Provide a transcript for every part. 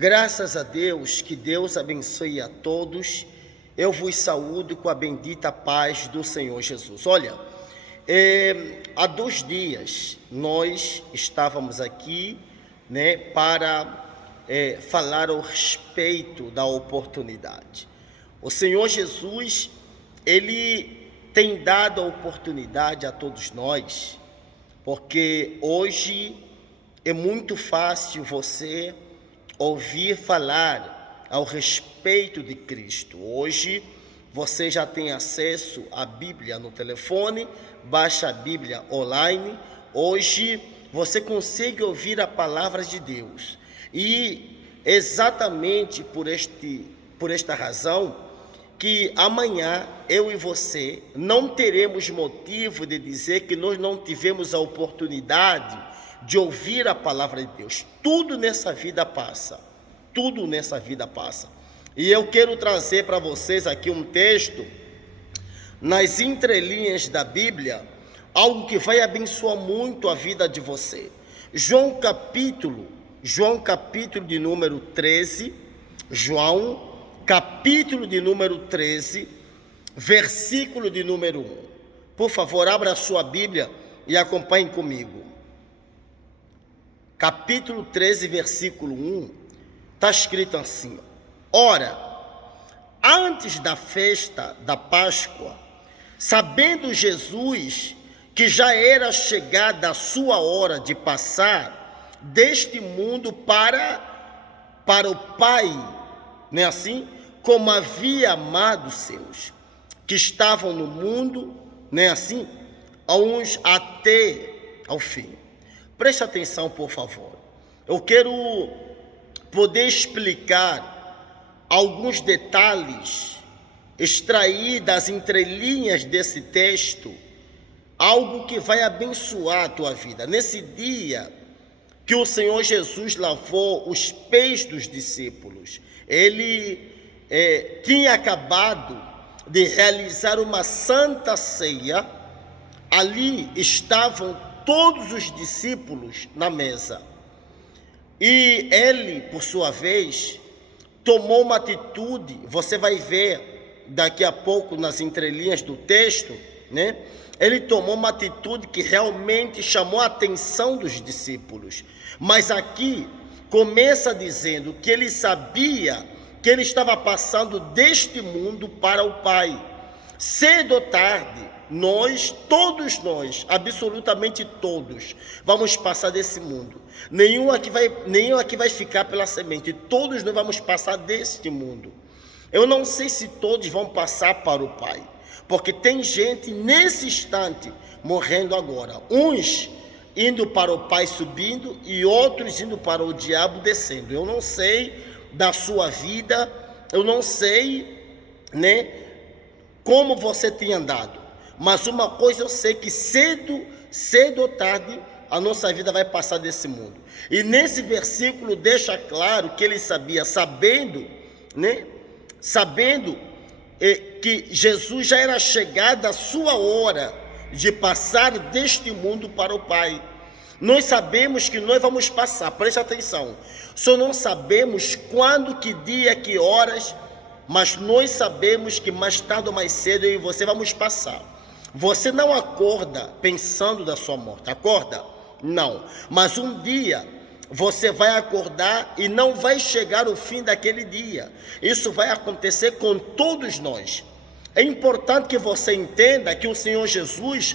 Graças a Deus, que Deus abençoe a todos. Eu vos saúdo com a bendita paz do Senhor Jesus. Olha, há 2 dias nós estávamos aqui, para falar a respeito da oportunidade. O Senhor Jesus, Ele tem dado a oportunidade a todos nós, porque hoje é muito fácil você ouvir falar ao respeito de Cristo. Hoje você já tem acesso à Bíblia no telefone, baixa a Bíblia online. Hoje você consegue ouvir a palavra de Deus. E exatamente por esta razão que amanhã eu e você não teremos motivo de dizer que nós não tivemos a oportunidade de ouvir a palavra de Deus. Tudo nessa vida passa. E eu quero trazer para vocês aqui um texto, nas entrelinhas da Bíblia, algo que vai abençoar muito a vida de você. João capítulo de número 13, versículo de número 1. Por favor, abra a sua Bíblia e acompanhe comigo. Capítulo 13, versículo 1, está escrito assim: Ora, antes da festa da Páscoa, sabendo Jesus que já era chegada a sua hora de passar deste mundo para o Pai, não é assim? Como havia amado os seus, que estavam no mundo, não é assim? A uns até ao fim. Preste atenção, por favor. Eu quero poder explicar alguns detalhes, extrair das entrelinhas desse texto, algo que vai abençoar a tua vida. Nesse dia que o Senhor Jesus lavou os pés dos discípulos, Ele tinha acabado de realizar uma santa ceia. Ali estavam todos os discípulos na mesa. E ele, por sua vez, tomou uma atitude. Você vai ver daqui a pouco nas entrelinhas do texto, Ele tomou uma atitude que realmente chamou a atenção dos discípulos. Mas aqui começa dizendo que ele sabia que ele estava passando deste mundo para o Pai. Cedo ou tarde, todos nós, absolutamente todos, vamos passar desse mundo. Nenhum aqui vai ficar pela semente. Todos nós vamos passar deste mundo. Eu não sei se todos vão passar para o Pai, porque tem gente nesse instante morrendo agora. Uns indo para o Pai subindo e outros indo para o diabo descendo. Eu não sei da sua vida, eu não sei, como você tem andado. Mas uma coisa eu sei, que cedo ou tarde a nossa vida vai passar desse mundo. E nesse versículo deixa claro que ele sabia, sabendo que Jesus já era chegada a sua hora de passar deste mundo para o Pai. Nós sabemos que nós vamos passar, preste atenção. Só não sabemos quando, que dia, que horas, mas nós sabemos que mais tarde ou mais cedo eu e você vamos passar. Você não acorda pensando da sua morte, acorda? Não, mas um dia você vai acordar e não vai chegar o fim daquele dia. Isso vai acontecer com todos nós. É importante que você entenda que o Senhor Jesus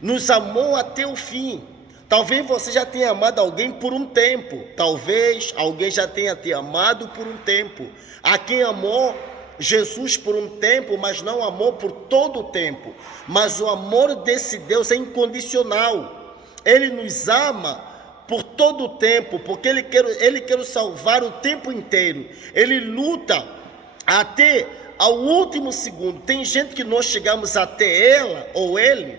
nos amou até o fim. Talvez você já tenha amado alguém por um tempo, talvez alguém já tenha te amado por um tempo. Há quem amou Jesus por um tempo, mas não amou por todo o tempo. Mas o amor desse Deus é incondicional. Ele nos ama por todo o tempo, porque Ele quer salvar o tempo inteiro. Ele luta até ao último segundo. Tem gente que nós chegamos até ela ou ele,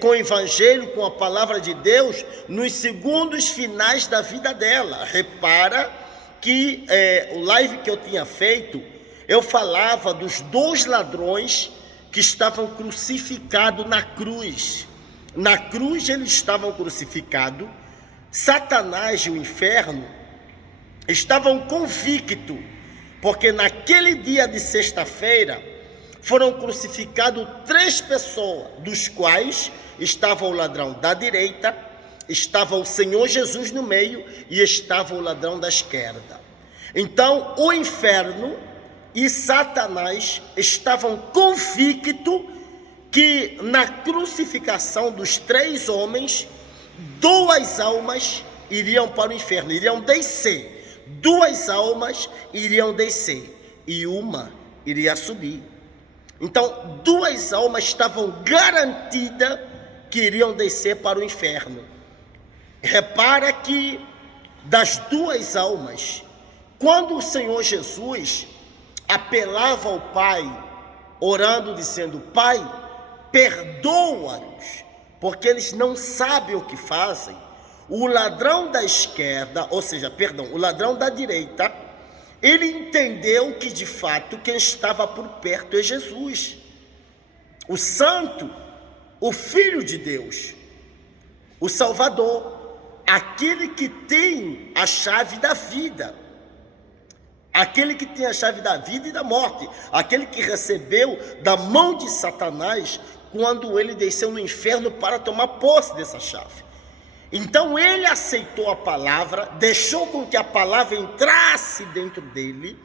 com o evangelho, com a palavra de Deus, nos segundos finais da vida dela. Repara que o live que eu tinha feito, eu falava dos 2 ladrões que estavam crucificados na cruz. Na cruz eles estavam crucificados. Satanás e o inferno estavam convictos, porque naquele dia de sexta-feira foram crucificados 3 pessoas, dos quais estava o ladrão da direita, estava o Senhor Jesus no meio e estava o ladrão da esquerda. Então o inferno e Satanás estavam convictos que na crucificação dos 3 homens, 2 almas iriam para o inferno, iriam descer. 2 almas iriam descer e uma iria subir. Então 2 almas estavam garantidas que iriam descer para o inferno. Repara que das 2 almas, quando o Senhor Jesus apelava ao Pai, orando, dizendo: Pai, perdoa-nos, porque eles não sabem o que fazem, o ladrão da esquerda, ou seja, o ladrão da direita, ele entendeu que de fato quem estava por perto é Jesus, o Santo, o Filho de Deus, o Salvador, aquele que tem a chave da vida, aquele que tem a chave da vida e da morte, aquele que recebeu da mão de Satanás quando ele desceu no inferno para tomar posse dessa chave. Então ele aceitou a palavra, deixou com que a palavra entrasse dentro dele,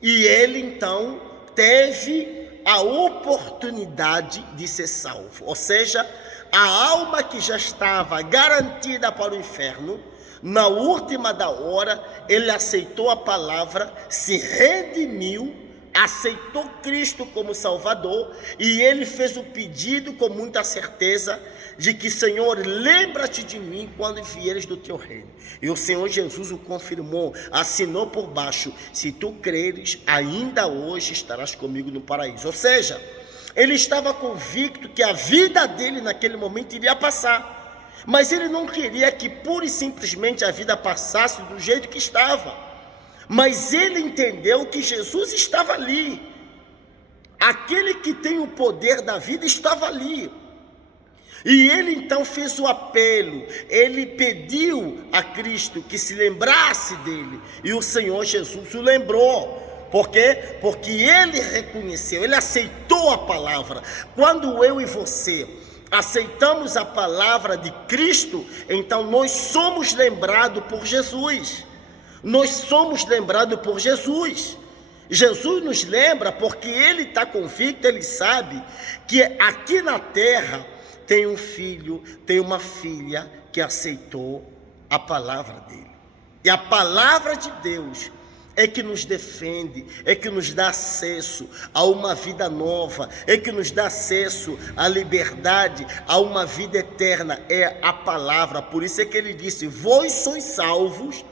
e ele então teve a oportunidade de ser salvo. Ou seja, a alma que já estava garantida para o inferno, na última da hora, ele aceitou a palavra, se redimiu, aceitou Cristo como Salvador, e ele fez o pedido com muita certeza de que: Senhor, lembra-te de mim quando vieres do teu reino. E o Senhor Jesus o confirmou, assinou por baixo: se tu creres, ainda hoje estarás comigo no paraíso. Ou seja, ele estava convicto que a vida dele naquele momento iria passar, mas ele não queria que pura e simplesmente a vida passasse do jeito que estava. Mas ele entendeu que Jesus estava ali, aquele que tem o poder da vida estava ali, e ele então fez o apelo, ele pediu a Cristo que se lembrasse dele, e o Senhor Jesus o lembrou. Por quê? Porque ele reconheceu, ele aceitou a palavra. Quando eu e você aceitamos a palavra de Cristo, então nós somos lembrados por Jesus. Nós somos lembrados por Jesus. Jesus nos lembra porque ele está convicto, ele sabe que aqui na terra tem um filho, tem uma filha que aceitou a palavra dele. E a palavra de Deus é que nos defende, é que nos dá acesso a uma vida nova, é que nos dá acesso à liberdade, a uma vida eterna. É a palavra. Por isso é que ele disse: vós sois salvos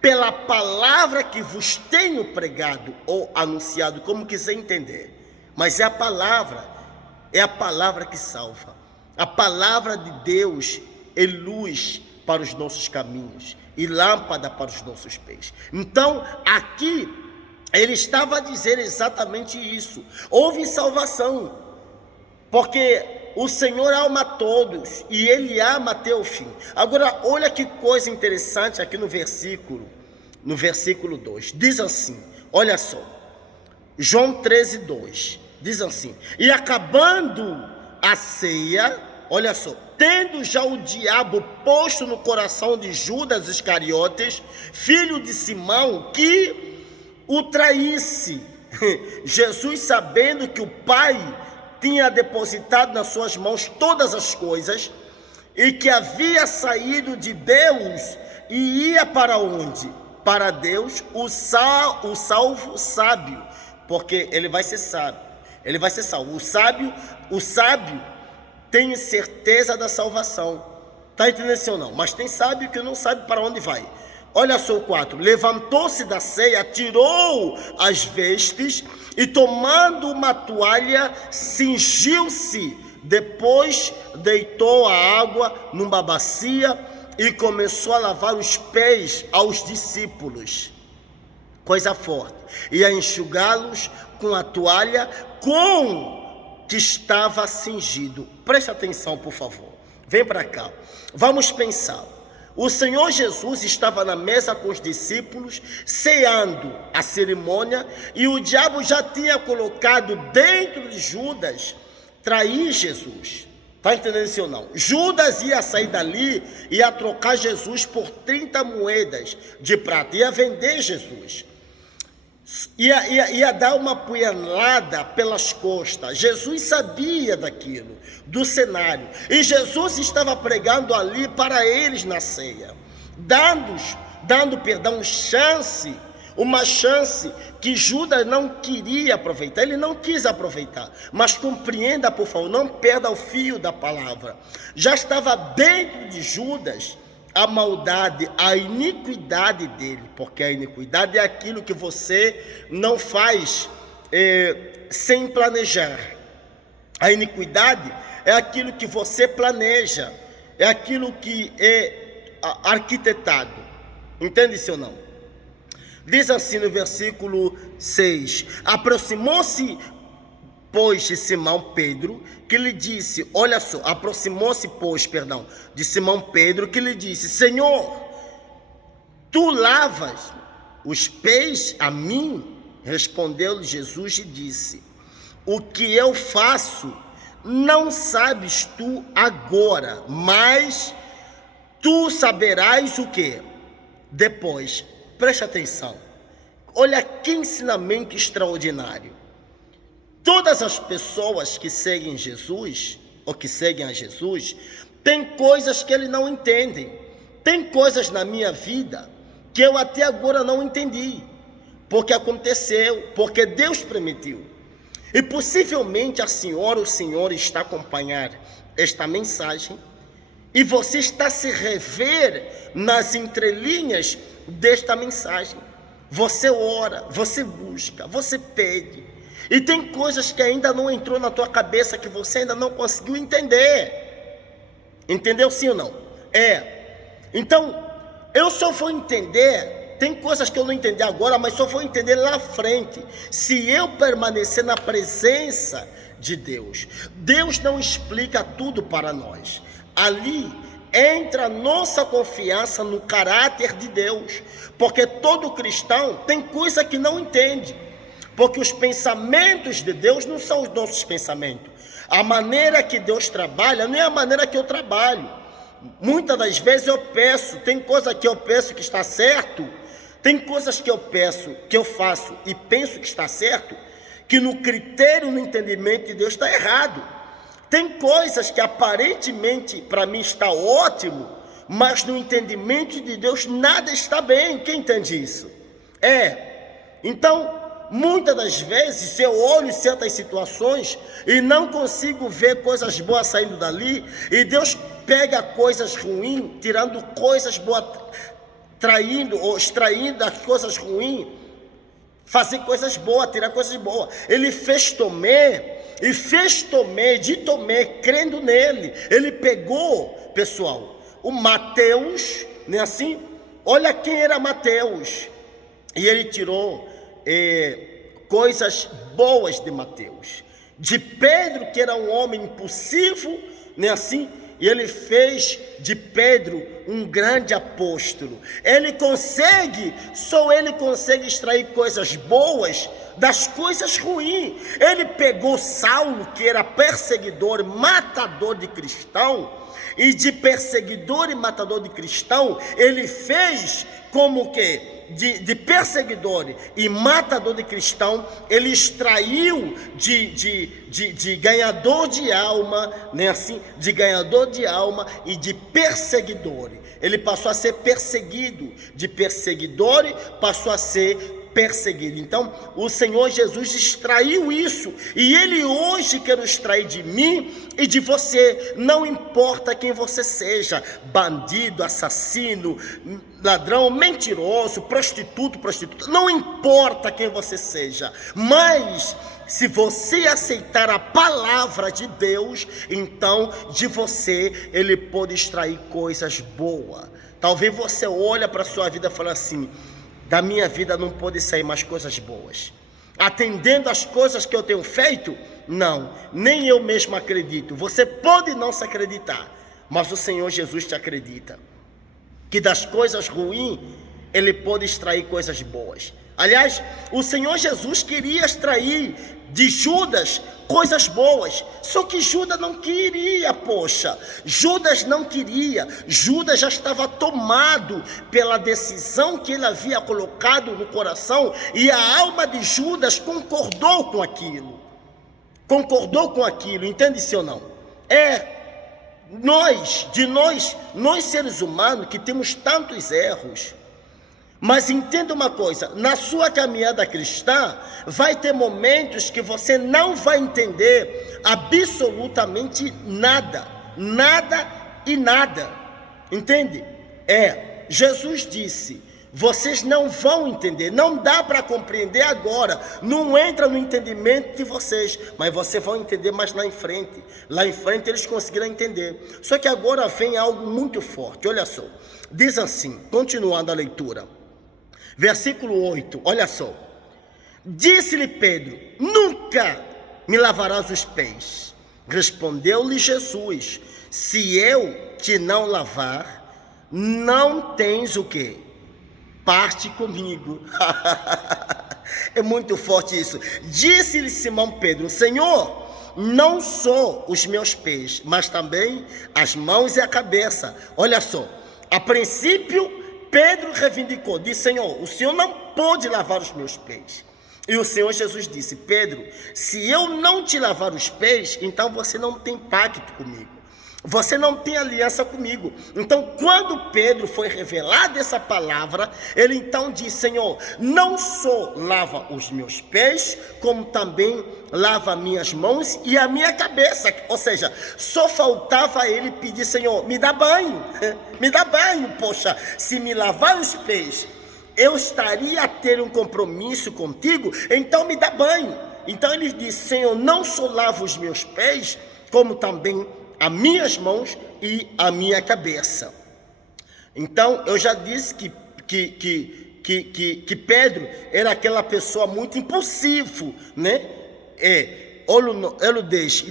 pela palavra que vos tenho pregado ou anunciado, como quiser entender. Mas é a palavra que salva. A palavra de Deus é luz para os nossos caminhos e lâmpada para os nossos pés. Então, aqui, ele estava a dizer exatamente isso. Houve salvação, porque o Senhor ama a todos e ele ama até o fim. Agora, olha que coisa interessante aqui no versículo 2. Diz assim, olha só, João 13:2, diz assim: e acabando a ceia, olha só, tendo já o diabo posto no coração de Judas Iscariotes, filho de Simão, que o traísse, Jesus, sabendo que o Pai tinha depositado nas suas mãos todas as coisas, e que havia saído de Deus e ia para onde? Para Deus, o salvo sábio, porque ele vai ser sábio, ele vai ser salvo. O sábio tem certeza da salvação. Está entendendo, sim ou não? Mas tem sábio que não sabe para onde vai. Olha só o 4. Levantou-se da ceia, tirou as vestes e, tomando uma toalha, cingiu-se. Depois deitou a água numa bacia e começou a lavar os pés aos discípulos. Coisa forte. E a enxugá-los com a toalha com que estava cingido. Preste atenção, por favor. Vem para cá. Vamos pensar. O Senhor Jesus estava na mesa com os discípulos, ceando a cerimônia, e o diabo já tinha colocado dentro de Judas trair Jesus. Está entendendo isso ou não? Judas ia sair dali e ia trocar Jesus por 30 moedas de prata, ia vender Jesus. Ia dar uma punhalada pelas costas. Jesus sabia daquilo, do cenário. E Jesus estava pregando ali para eles na ceia, dando uma chance que Judas não queria aproveitar. Ele não quis aproveitar. Mas compreenda, por favor, não perda o fio da palavra. Já estava dentro de Judas a maldade, a iniquidade dele, porque a iniquidade é aquilo que você não faz sem planejar. A iniquidade é aquilo que você planeja, é aquilo que é arquitetado. Entende isso ou não? Diz assim no versículo 6: aproximou-se, pois, de Simão Pedro, que lhe disse, olha só, de Simão Pedro, que lhe disse: Senhor, tu lavas os pés a mim? Respondeu-lhe Jesus e disse: o que eu faço não sabes tu agora, mas tu saberás o que? Depois. Preste atenção. Olha que ensinamento extraordinário. Todas as pessoas que seguem Jesus, ou que seguem a Jesus, tem coisas que eles não entendem. Tem coisas na minha vida que eu até agora não entendi, porque aconteceu, porque Deus permitiu. E possivelmente a senhora, o senhor está a acompanhar esta mensagem, e você está a se rever nas entrelinhas desta mensagem. Você ora, você busca, você pede, e tem coisas que ainda não entrou na tua cabeça, que você ainda não conseguiu entender. Entendeu sim ou não? Então, eu só vou entender, tem coisas que eu não entendi agora, mas só vou entender lá à frente, se eu permanecer na presença de Deus. Deus não explica tudo para nós. Ali entra a nossa confiança no caráter de Deus, porque todo cristão tem coisa que não entende, porque os pensamentos de Deus não são os nossos pensamentos. A maneira que Deus trabalha não é a maneira que eu trabalho. Muitas das vezes eu peço, tem coisa que eu peço que está certo, tem coisas que eu peço, que eu faço e penso que está certo, que no critério, no entendimento de Deus está errado. Tem coisas que aparentemente para mim está ótimo, mas no entendimento de Deus nada está bem. Quem entende isso? Então, muitas das vezes eu olho certas situações e não consigo ver coisas boas saindo dali, e Deus pega coisas ruins, tirando coisas boas, traindo ou extraindo as coisas ruins, fazer coisas boas, tirar coisas boas. Ele fez Tomé, e fez Tomé, de Tomé, crendo nele. Ele pegou, pessoal, o Mateus, não é assim? Olha quem era Mateus, e ele tirou coisas boas de Mateus. De Pedro, que era um homem impulsivo, não é assim? E ele fez de Pedro um grande apóstolo. Só ele consegue extrair coisas boas das coisas ruins. Ele pegou Saulo, que era perseguidor, matador de cristão, e de perseguidor e matador de cristão, ele fez como que de perseguidor e matador de cristão, ele extraiu de ganhador de alma, né, assim, de ganhador de alma e de perseguidor. Ele passou a ser perseguido, de perseguidor passou a ser perseguido. Então o Senhor Jesus extraiu isso, e Ele hoje quer extrair de mim e de você. Não importa quem você seja, bandido, assassino, ladrão, mentiroso, prostituta, não importa quem você seja, mas se você aceitar a palavra de Deus, então de você Ele pode extrair coisas boas. Talvez você olhe para a sua vida e fale assim: da minha vida não pode sair mais coisas boas. Atendendo às coisas que eu tenho feito, não, nem eu mesmo acredito. Você pode não se acreditar, mas o Senhor Jesus te acredita. que das coisas ruins ele pode extrair coisas boas. Aliás, o Senhor Jesus queria extrair de Judas coisas boas, só que Judas não queria, poxa, Judas não queria, Judas já estava tomado pela decisão que ele havia colocado no coração, e a alma de Judas concordou com aquilo, entende-se ou não? Nós seres humanos que temos tantos erros, mas entenda uma coisa, na sua caminhada cristã, vai ter momentos que você não vai entender absolutamente nada, entende? Jesus disse, vocês não vão entender, não dá para compreender agora, não entra no entendimento de vocês, mas vocês vão entender mais lá em frente eles conseguiram entender, só que agora vem algo muito forte, olha só, diz assim, continuando a leitura, versículo 8, olha só. Disse-lhe Pedro, nunca me lavarás os pés. Respondeu-lhe Jesus, se eu te não lavar, não tens o quê? Parte comigo. É muito forte isso. Disse-lhe Simão Pedro, Senhor, não só os meus pés, mas também as mãos e a cabeça. Olha só, a princípio Pedro reivindicou, disse, Senhor, o Senhor não pode lavar os meus pés. E o Senhor Jesus disse, Pedro, se eu não te lavar os pés, então você não tem pacto comigo. Você não tem aliança comigo. Então, quando Pedro foi revelado essa palavra, ele então disse, Senhor, não só lava os meus pés, como também lava minhas mãos e a minha cabeça. Ou seja, só faltava ele pedir, Senhor, me dá banho, poxa, se me lavar os pés, eu estaria a ter um compromisso contigo, então me dá banho. Então ele disse, Senhor, não só lava os meus pés, como também as minhas mãos e a minha cabeça. Então, eu já disse que Pedro era aquela pessoa muito impulsivo, né?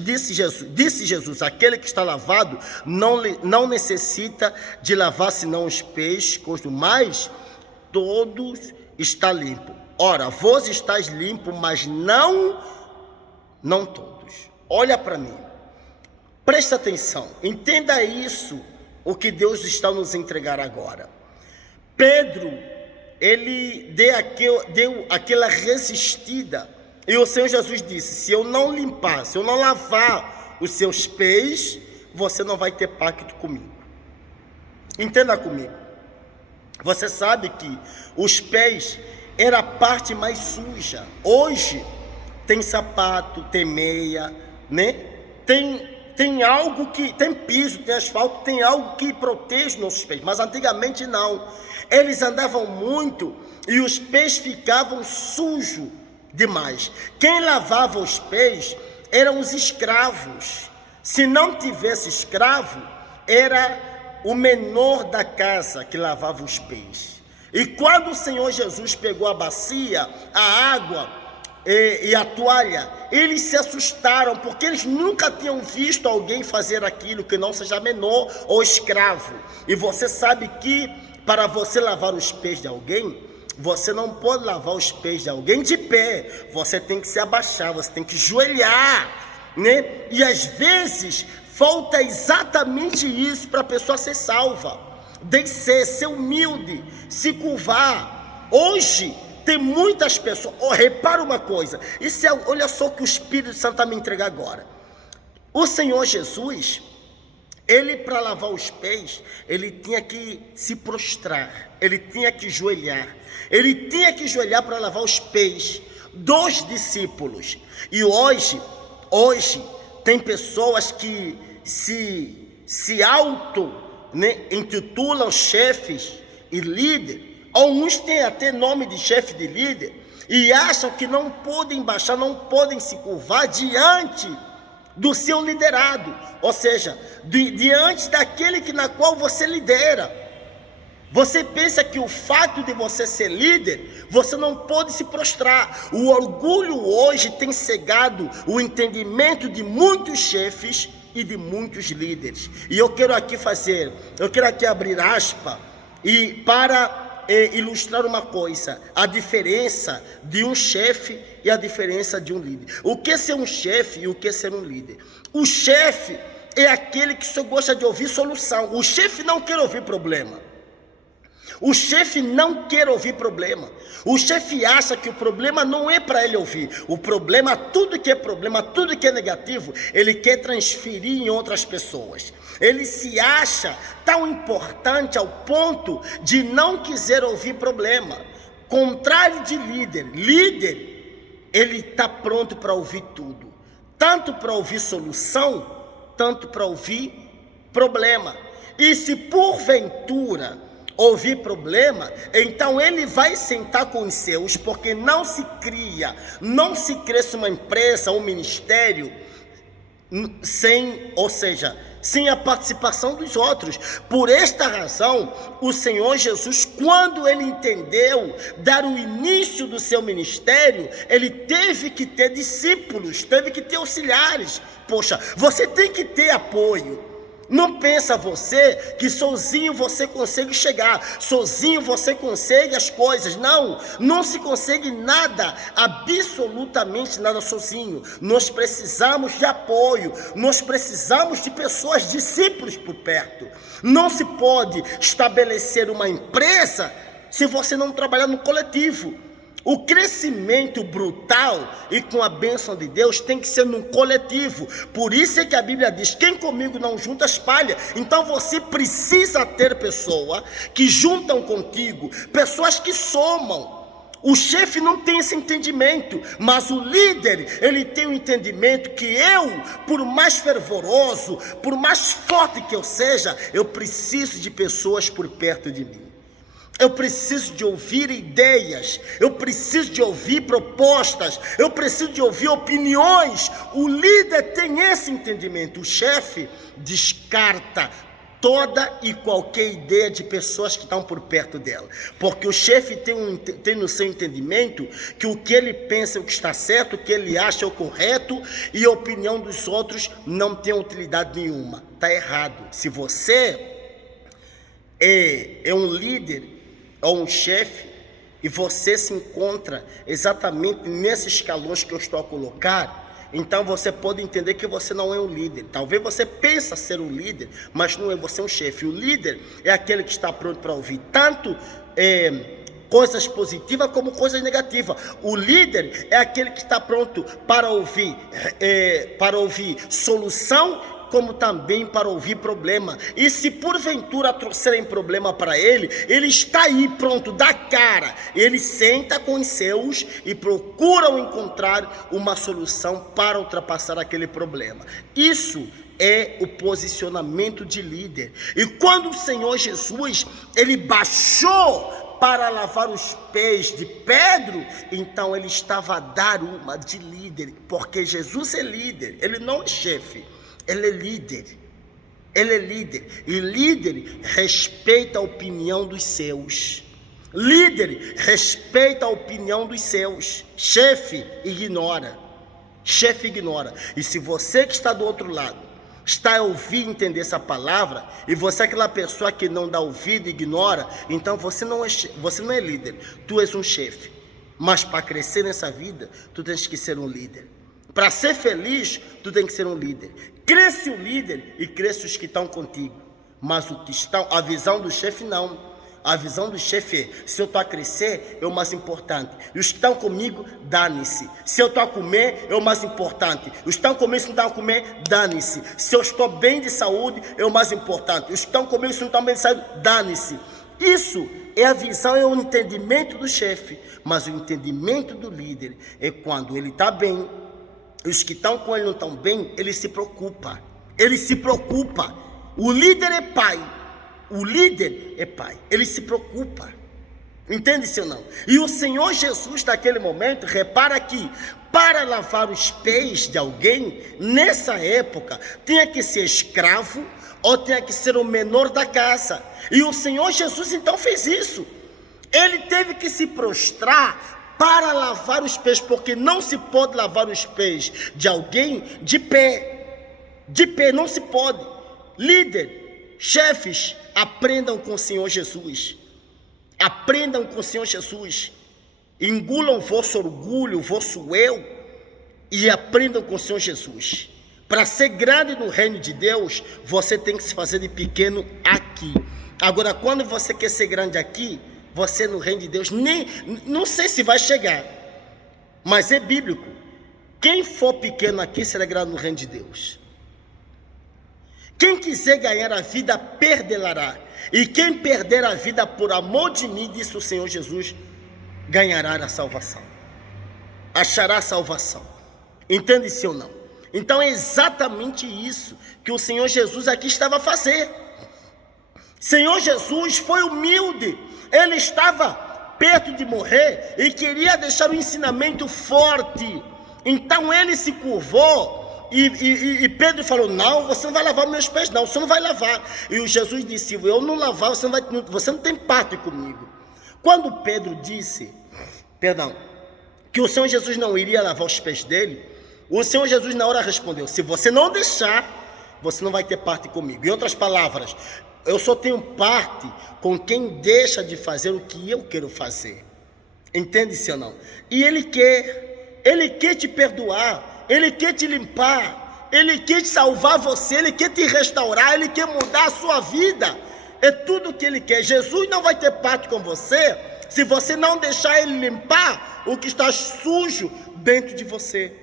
Disse Jesus, aquele que está lavado não necessita de lavar senão os pés, quanto mais todos está limpo. Ora, vós estáis limpo, mas não todos. Olha para mim. Presta atenção, entenda isso, o que Deus está nos entregar agora. Pedro, ele deu aquela resistida, e o Senhor Jesus disse, se eu não limpar, se eu não lavar os seus pés, você não vai ter pacto comigo. Entenda comigo, você sabe que os pés era a parte mais suja. Hoje tem sapato, tem meia, né? Tem algo que, tem piso, tem asfalto, tem algo que protege nossos pés, mas antigamente não, eles andavam muito e os pés ficavam sujos demais. Quem lavava os pés eram os escravos, se não tivesse escravo, era o menor da casa que lavava os pés. E quando o Senhor Jesus pegou a bacia, a água, e a toalha, eles se assustaram, porque eles nunca tinham visto alguém fazer aquilo que não seja menor ou escravo. E você sabe que para você lavar os pés de alguém, você não pode lavar os pés de alguém de pé, você tem que se abaixar, você tem que joelhar, né? E às vezes falta exatamente isso para a pessoa ser salva, descer, ser humilde, se curvar. Hoje tem muitas pessoas, repara uma coisa, olha só o que o Espírito Santo está me entregando agora. O Senhor Jesus, ele para lavar os pés, ele tinha que se prostrar, ele tinha que joelhar para lavar os pés dos discípulos. E hoje tem pessoas que se intitulam chefes e líderes. Alguns têm até nome de chefe de líder e acham que não podem baixar, não podem se curvar diante do seu liderado, ou seja, diante daquele na qual você lidera. Você pensa que o fato de você ser líder, você não pode se prostrar. O orgulho hoje tem cegado o entendimento de muitos chefes e de muitos líderes. E eu quero aqui abrir aspas E para ilustrar uma coisa, a diferença de um chefe e a diferença de um líder. O que é ser um chefe e o que é ser um líder? O chefe é aquele que só gosta de ouvir solução. O chefe não quer ouvir problema. O chefe não quer ouvir problema. O chefe acha que o problema não é para ele ouvir. O problema, tudo que é problema, tudo que é negativo, ele quer transferir em outras pessoas. Ele se acha tão importante ao ponto de não quiser ouvir problema. Contrário de líder. Líder, ele está pronto para ouvir tudo. Tanto para ouvir solução, tanto para ouvir problema. E se porventura ouvir problema, então ele vai sentar com os seus, porque não se cresce uma empresa, um ministério sem a participação dos outros. Por esta razão, o Senhor Jesus, quando ele entendeu dar o início do seu ministério, ele teve que ter discípulos, teve que ter auxiliares. Poxa, você tem que ter apoio. Não pensa você que sozinho você consegue chegar, sozinho você consegue as coisas. Não se consegue nada, absolutamente nada sozinho. Nós precisamos de apoio, nós precisamos de pessoas, discípulos por perto. Não se pode estabelecer uma empresa se você não trabalhar no coletivo. O crescimento brutal e com a bênção de Deus tem que ser num coletivo. Por isso é que a Bíblia diz: quem comigo não junta, espalha. Então você precisa ter pessoas que juntam contigo, pessoas que somam. O chefe não tem esse entendimento, mas o líder, ele tem o entendimento que eu, por mais fervoroso, por mais forte que eu seja, eu preciso de pessoas por perto de mim. Eu preciso de ouvir ideias, eu preciso de ouvir propostas, eu preciso de ouvir opiniões. O líder tem esse entendimento. O chefe descarta toda e qualquer ideia de pessoas que estão por perto dela, porque o chefe tem no seu entendimento que o que ele pensa é o que está certo, o que ele acha é o correto, e a opinião dos outros não tem utilidade nenhuma. Está errado. Se você é um líder ou um chefe, e você se encontra exatamente nesses escalões que eu estou a colocar, então você pode entender que você não é um líder. Talvez você pense ser um líder, mas não é, você é um chefe. O líder é aquele que está pronto para ouvir tanto coisas positivas como coisas negativas. O líder é aquele que está pronto para ouvir solução, como também para ouvir problema. E se porventura trouxerem problema para ele, ele está aí pronto, dá cara. Ele senta com os seus e procuram encontrar uma solução para ultrapassar aquele problema. Isso é o posicionamento de líder. E quando o Senhor Jesus, ele baixou para lavar os pés de Pedro, então ele estava a dar uma de líder, porque Jesus é líder, ele não é chefe. Ele é líder, e líder respeita a opinião dos seus. Líder respeita a opinião dos seus. Chefe ignora. E se você que está do outro lado está a ouvir e entender essa palavra, e você é aquela pessoa que não dá ouvido e ignora, então você não é líder, tu és um chefe. Mas para crescer nessa vida, tu tens que ser um líder. Para ser feliz, tu tem que ser um líder. Cresce o líder e cresce os que estão contigo. Mas a visão do chefe não. A visão do chefe é: se eu estou a crescer, é o mais importante. E os que estão comigo, dane-se. Se eu estou a comer, é o mais importante. Os que estão comigo, se não estão a comer, dane-se. Se eu estou bem de saúde, é o mais importante. Os que estão comigo, se não estão bem de saúde, dane-se. Isso é a visão, é o entendimento do chefe. Mas o entendimento do líder é quando ele está bem, os que estão com ele não estão bem, ele se preocupa. O líder é pai. Ele se preocupa. Entende-se ou não? E o Senhor Jesus, naquele momento, repara que para lavar os pés de alguém, nessa época, tinha que ser escravo ou tinha que ser o menor da casa. E o Senhor Jesus então fez isso. Ele teve que se prostrar para lavar os pés, porque não se pode lavar os pés de alguém de pé. De pé não se pode. Líder, chefes, aprendam com o Senhor Jesus. Aprendam com o Senhor Jesus. Engulam o vosso orgulho, o vosso eu, e aprendam com o Senhor Jesus. Para ser grande no reino de Deus, você tem que se fazer de pequeno aqui. Agora, quando você quer ser grande aqui, você no reino de Deus, não sei se vai chegar, mas é bíblico. Quem for pequeno aqui será grande no reino de Deus. Quem quiser ganhar a vida, perdê-la. E quem perder a vida por amor de mim, disse o Senhor Jesus, ganhará a salvação. Achará a salvação. Entende-se ou não? Então é exatamente isso que o Senhor Jesus aqui estava a fazer. Senhor Jesus foi humilde. Ele estava perto de morrer e queria deixar um ensinamento forte. Então ele se curvou e Pedro falou, não, você não vai lavar meus pés, não, você não vai lavar. E o Jesus disse, eu não lavar, você não tem parte comigo. Quando Pedro disse, que o Senhor Jesus não iria lavar os pés dele, o Senhor Jesus na hora respondeu, se você não deixar, você não vai ter parte comigo. Em outras palavras, eu só tenho parte com quem deixa de fazer o que eu quero fazer. Entende-se ou não? E Ele quer te perdoar, Ele quer te limpar, Ele quer te salvar você, Ele quer te restaurar, Ele quer mudar a sua vida. É tudo o que Ele quer. Jesus não vai ter parte com você se você não deixar Ele limpar o que está sujo dentro de você.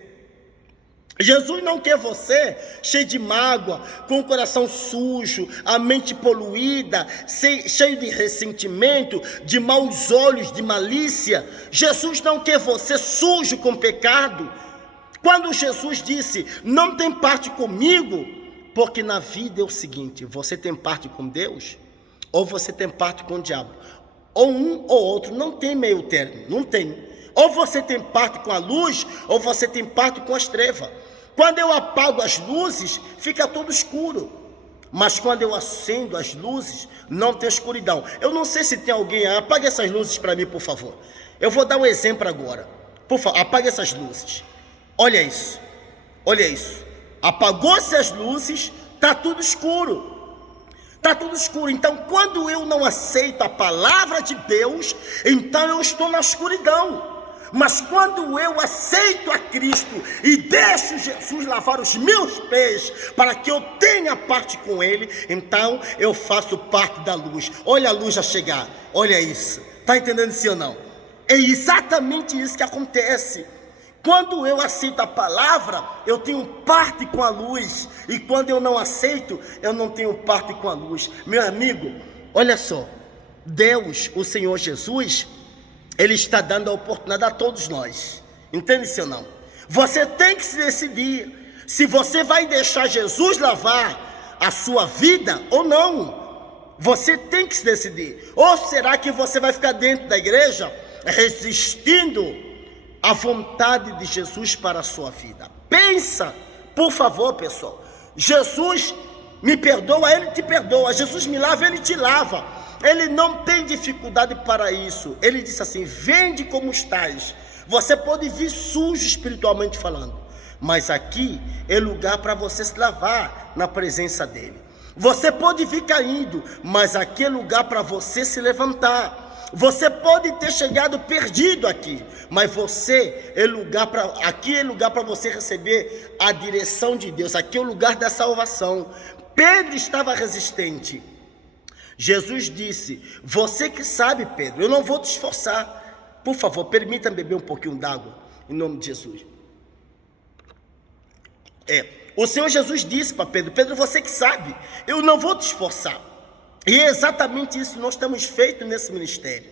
Jesus não quer você cheio de mágoa, com o coração sujo, a mente poluída, cheio de ressentimento, de maus olhos, de malícia. Jesus não quer você sujo com pecado. Quando Jesus disse, não tem parte comigo, porque na vida é o seguinte, você tem parte com Deus, ou você tem parte com o diabo. Ou um ou outro, não tem meio termo, não tem. Ou você tem parte com a luz, ou você tem parte com as trevas. Quando eu apago as luzes, fica tudo escuro. Mas quando eu acendo as luzes, não tem escuridão. Eu não sei se tem alguém, apague essas luzes para mim, por favor. Eu vou dar um exemplo agora. Por favor, apague essas luzes. Olha isso, olha isso. Apagou-se as luzes, está tudo escuro. Está tudo escuro. Então, quando eu não aceito a palavra de Deus, então eu estou na escuridão. Mas quando eu aceito a Cristo e deixo Jesus lavar os meus pés para que eu tenha parte com Ele, então eu faço parte da luz. Olha a luz a chegar, olha isso. Está entendendo sim ou não? É exatamente isso que acontece. Quando eu aceito a palavra, eu tenho parte com a luz. E quando eu não aceito, eu não tenho parte com a luz. Meu amigo, olha só. Deus, o Senhor Jesus, Ele está dando a oportunidade a todos nós. Entende-se ou não? Você tem que se decidir se você vai deixar Jesus lavar a sua vida ou não. Você tem que se decidir. Ou será que você vai ficar dentro da igreja resistindo a vontade de Jesus para a sua vida? Pensa, por favor, pessoal. Jesus me perdoa, Ele te perdoa. Jesus me lava, Ele te lava. Ele não tem dificuldade para isso. Ele disse assim, vende como estás. Você pode vir sujo espiritualmente falando, mas aqui é lugar para você se lavar na presença dEle. Você pode vir caindo, mas aqui é lugar para você se levantar. Você pode ter chegado perdido aqui, mas aqui é lugar para você receber a direção de Deus. Aqui é o lugar da salvação. Pedro estava resistente. Jesus disse, você que sabe, Pedro, eu não vou te esforçar. Por favor, permita-me beber um pouquinho d'água, em nome de Jesus. O Senhor Jesus disse para Pedro, Pedro, você que sabe, eu não vou te esforçar. E é exatamente isso que nós temos feito nesse ministério.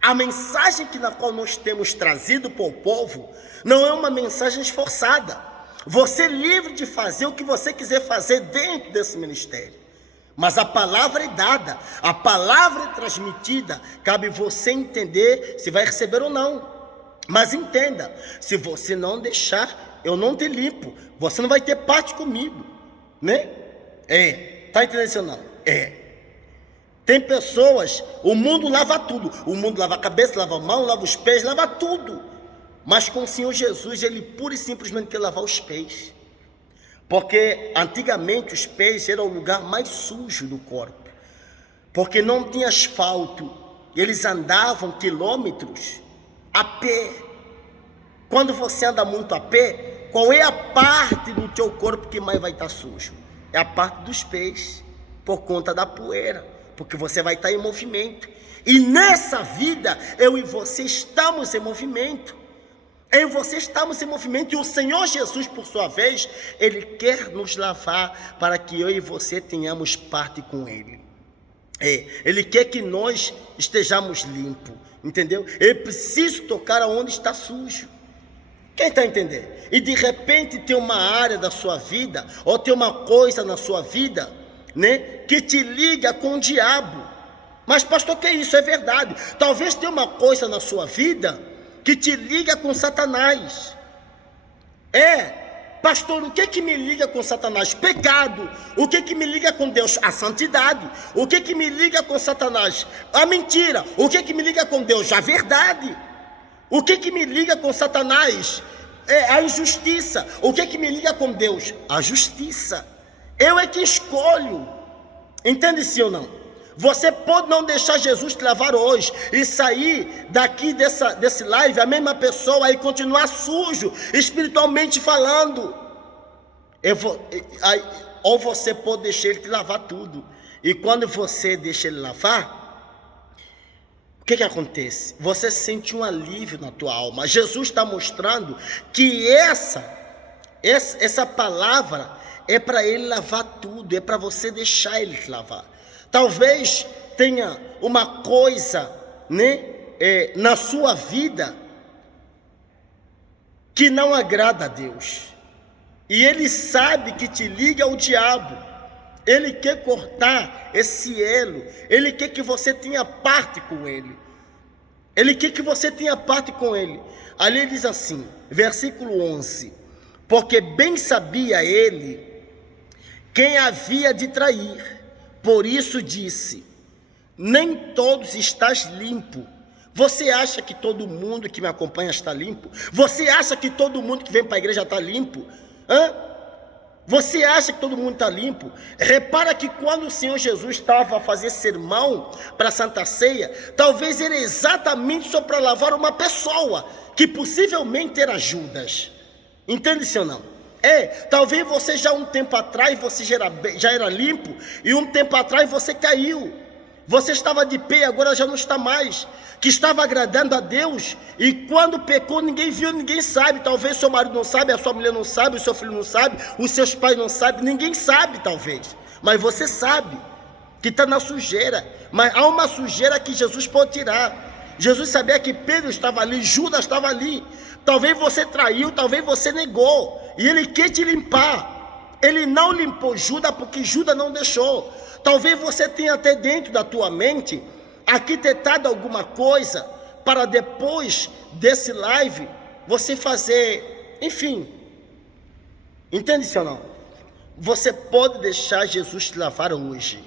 A mensagem na qual nós temos trazido para o povo não é uma mensagem esforçada. Você é livre de fazer o que você quiser fazer dentro desse ministério. Mas a palavra é dada, a palavra é transmitida. Cabe você entender se vai receber ou não. Mas entenda, se você não deixar, eu não te limpo. Você não vai ter parte comigo, né? Tá entendendo ou não? Tem pessoas, o mundo lava tudo. O mundo lava a cabeça, lava a mão, lava os pés, lava tudo. Mas com o Senhor Jesus, Ele pura e simplesmente quer lavar os pés. Porque antigamente os pés eram o lugar mais sujo do corpo. porque não tinha asfalto. Eles andavam quilômetros a pé. Quando você anda muito a pé, qual é a parte do teu corpo que mais vai estar sujo? É a parte dos pés, por conta da poeira, porque você vai estar em movimento. E nessa vida, eu e você estamos em movimento. Eu e você estamos em movimento, e o Senhor Jesus, por sua vez, Ele quer nos lavar para que eu e você tenhamos parte com Ele. Ele quer que nós estejamos limpos, entendeu? Ele precisa tocar aonde está sujo. Quem está entendendo? E de repente tem uma área da sua vida, ou tem uma coisa na sua vida, né, que te liga com o diabo. Mas pastor, que é isso? É verdade. Talvez tenha uma coisa na sua vida que te liga com Satanás. Pastor, o que me liga com Satanás? Pecado. O que me liga com Deus? A santidade. O que me liga com Satanás? A mentira. O que me liga com Deus? A verdade. O que me liga com Satanás? A injustiça. O que me liga com Deus? A justiça. Eu é que escolho. Entende sim ou não? Você pode não deixar Jesus te lavar hoje e sair daqui desse live a mesma pessoa e continuar sujo, espiritualmente falando. Ou você pode deixar Ele te lavar tudo. E quando você deixa Ele lavar, o que acontece? Você sente um alívio na tua alma. Jesus está mostrando que essa palavra é para Ele lavar tudo, é para você deixar Ele te lavar. Talvez tenha uma coisa, né, na sua vida que não agrada a Deus. E Ele sabe que te liga ao diabo. Ele quer cortar esse elo. Ele quer que você tenha parte com Ele. Ele quer que você tenha parte com Ele. Ali diz assim, versículo 11. Porque bem sabia Ele quem havia de trair. Por isso disse, nem todos estás limpo. Você acha que todo mundo que me acompanha está limpo? Você acha que todo mundo que vem para a igreja está limpo? Você acha que todo mundo está limpo? Repara que quando o Senhor Jesus estava a fazer sermão para a Santa Ceia, talvez era exatamente só para lavar uma pessoa, que possivelmente era Judas. Entende-se ou não? Talvez você já um tempo atrás você já era limpo, e um tempo atrás você caiu. Você estava de pé, agora já não está mais. Que estava agradando a Deus, e quando pecou ninguém viu, ninguém sabe. Talvez seu marido não sabe, a sua mulher não sabe, o seu filho não sabe, os seus pais não sabem, ninguém sabe talvez. Mas você sabe que está na sujeira. Mas há uma sujeira que Jesus pode tirar. Jesus sabia que Pedro estava ali, Judas estava ali. Talvez você traiu, talvez você negou, e Ele quer te limpar. Ele não limpou Judas porque Judas não deixou. Talvez você tenha até dentro da tua mente arquitetado alguma coisa para depois desse live você fazer, enfim. Entende-se ou não? Você pode deixar Jesus te lavar hoje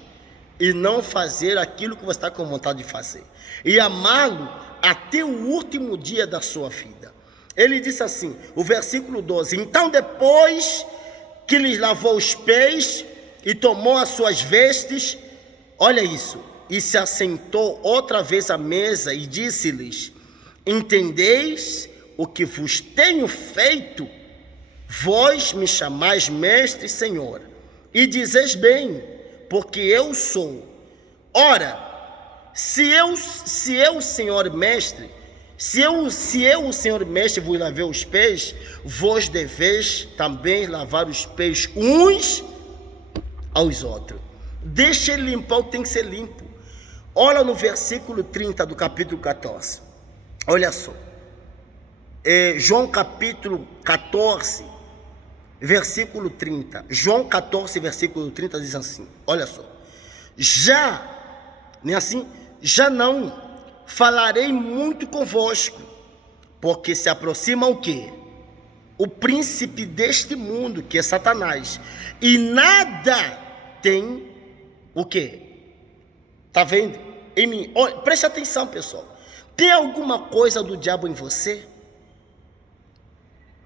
e não fazer aquilo que você está com vontade de fazer, e amá-lo até o último dia da sua vida. Ele disse assim, o versículo 12, então depois que lhes lavou os pés e tomou as suas vestes, olha isso, e se assentou outra vez à mesa e disse-lhes, entendeis o que vos tenho feito? Vós me chamais mestre e senhor, e dizeis bem, porque eu sou. Ora, se eu senhor mestre, se eu, Senhor mestre, vos lavei os pés, vós deveis também lavar os pés uns aos outros. Deixa Ele limpar o que tem que ser limpo. Olha no versículo 30 do capítulo 14. Olha só. João capítulo 14, versículo 30. João 14, versículo 30 diz assim. Olha só. Nem assim? Já não falarei muito convosco, porque se aproxima o quê? O príncipe deste mundo, que é Satanás, e nada tem o quê? Está vendo? Em mim. Olha, preste atenção, pessoal. Tem alguma coisa do diabo em você?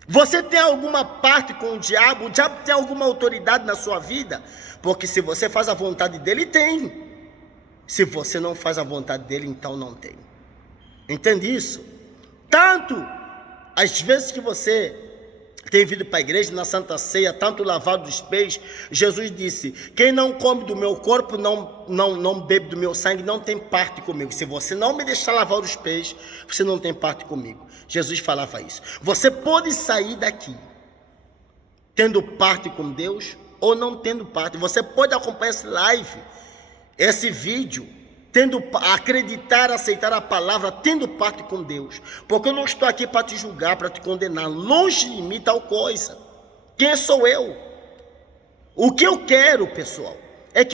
Você tem alguma parte com o diabo? O diabo tem alguma autoridade na sua vida? Porque se você faz a vontade dele, tem. Se você não faz a vontade dele, então não tem. Entende isso? Tanto às vezes que você tem vindo para a igreja, na Santa Ceia, tanto lavado dos pés, Jesus disse: quem não come do meu corpo, não bebe do meu sangue, não tem parte comigo. Se você não me deixar lavar os pés, você não tem parte comigo. Jesus falava isso. Você pode sair daqui tendo parte com Deus ou não tendo parte. Você pode acompanhar esse live, esse vídeo, tendo acreditar, aceitar a palavra, tendo parte com Deus, porque eu não estou aqui para te julgar, para te condenar. Longe de mim tal coisa. Quem sou eu? O que eu quero, pessoal?